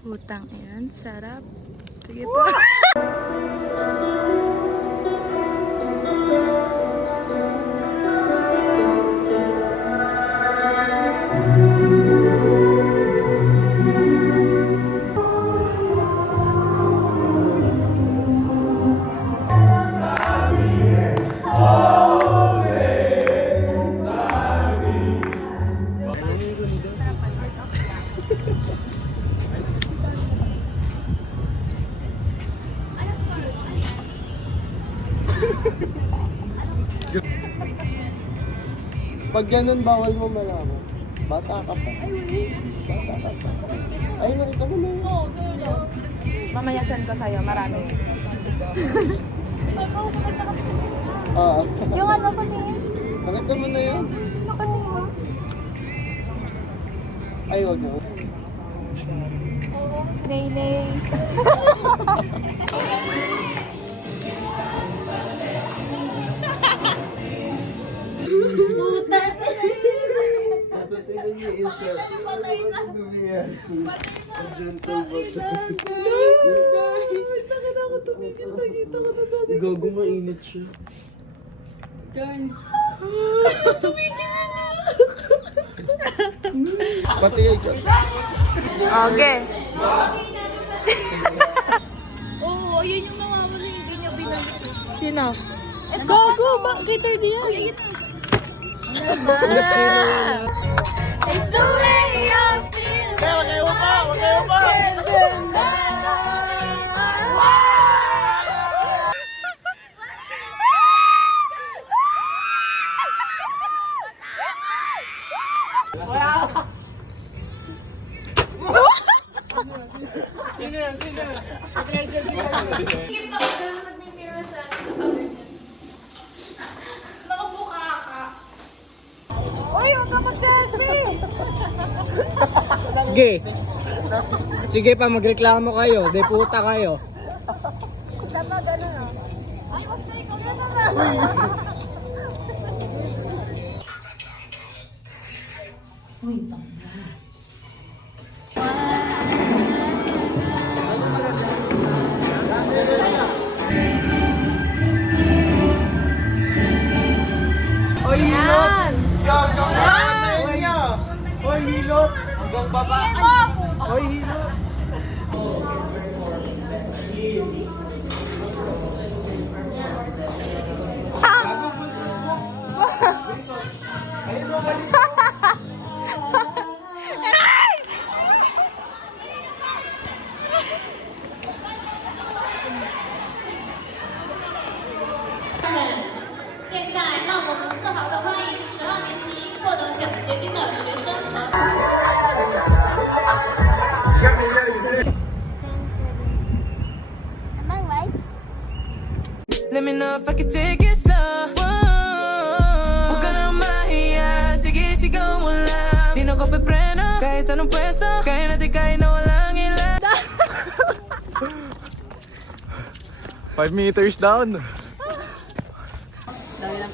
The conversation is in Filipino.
Putang yan, sarap. Sige po. Pag ganun, bawal mo malaman. Bata ka pa. Bata ka pa. Ay, nakita mo na yun. Mamaya send ko sa'yo, marami. Oo. Yung ano ko din? Nakita mo na yun? Nakanin mo? Ay, wag mo. Nay. Puta! Patayin niya isa. Patayin na. Gago, mainit siya. Guys. Pati yun siya. Okay. Oo, ayun yung nawawala, hindi niya binalik. Sino? Gago! Cater diyan! It's the way I feel. Wag kayo pa! Wag kayo pa! Uy, huwag ka mag-selfie! Sige. Sige pa, magreklamo kayo. De puta kayo. Tama, gano'n ah. Ay, wag na ikaw na naman! Oy, hilot! Gago! Ano niya? Oy, hilot! Hanggang baba! Oy, hilot! Let me know if I can take it slow. Huwag ka na mahiya. Sige, sigaw mo lang. Di na ko pepreno. Kahit anong pwesto. Kaya natin kahit na walang ilan. 5 meters down. Dami ng